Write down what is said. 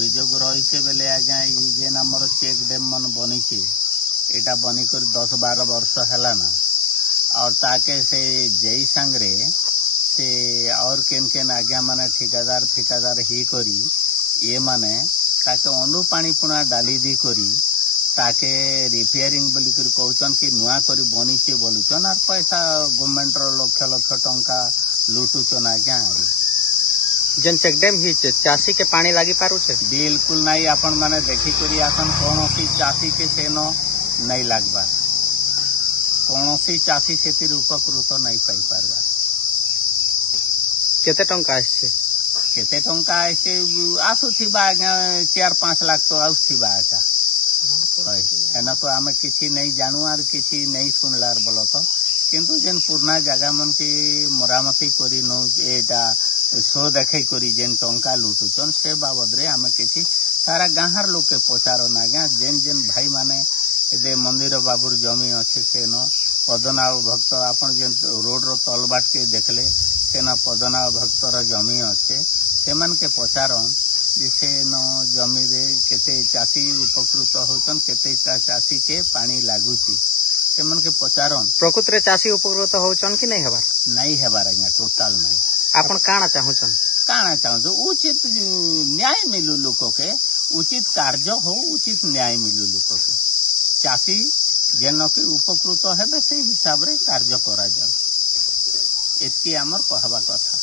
अभियोग रही बेले आज्ञा जेन आमर चेक डैम मन बनी एटा बनी कर 10-12 वर्ष है ना और ताके से जई संगरे से और केन केन आज्ञा माने ठिकादार ही करी ये माने ताके अनु पानी पुना डाली दी करी ताके रिपेयरिंग बोली कर कहचन कि नुआ करी बनीचे बोलुचन और पैसा गवर्नमेंट रो लक्ष लक्ष टंका लुटुचन आज्ञा जन चेक डैम ही चासी के पानी लागी पारू छे बिल्कुल नहीं अपन माने देखी करी आसन कौन चासी के सेनो नहीं लगवा कौन चासी से उपकृत नहीं पाई पारबा केते टंका आसे केते टंका आसे आसुथिबा 4-5 लाख तो आउथिबा आका एना तो आमे किछि नहीं जानू आर किछि नहीं सुनलार बोलो तो किंतु जेन पुराना जगह मन की मरामती करी नो एटा शो देखे करी जेन टंका लुटुचन से बाबद रे आमे किछि सारा गाँहर लोग के पचार ना गया जेन जेन भाई माने ए मंदिर बाबूर जमी अच्छे से न पद्मनाभ भक्त आपन जेन रोड रो तलबाट के देखले सेना पद्मनाभ भक्तर जमी अच्छे से मन के पचारन जैसे न जमी रे केते चासी उपकृत होचन केते चासी के पानी लागुची से मन के पचारन प्रकृत रे चासी उपकृत होचन कि नहीं हेबार आज्ञा टोटल नहीं आपन काना चाहूँ उचित न्याय मिलू लोक के उचित कार्य हो उचित न्याय मिलू लोक के चासी जेन कि उपकृत हेबे से हिसाब रे कार्य करा जाऊ एतकी आमर कहबा कथा।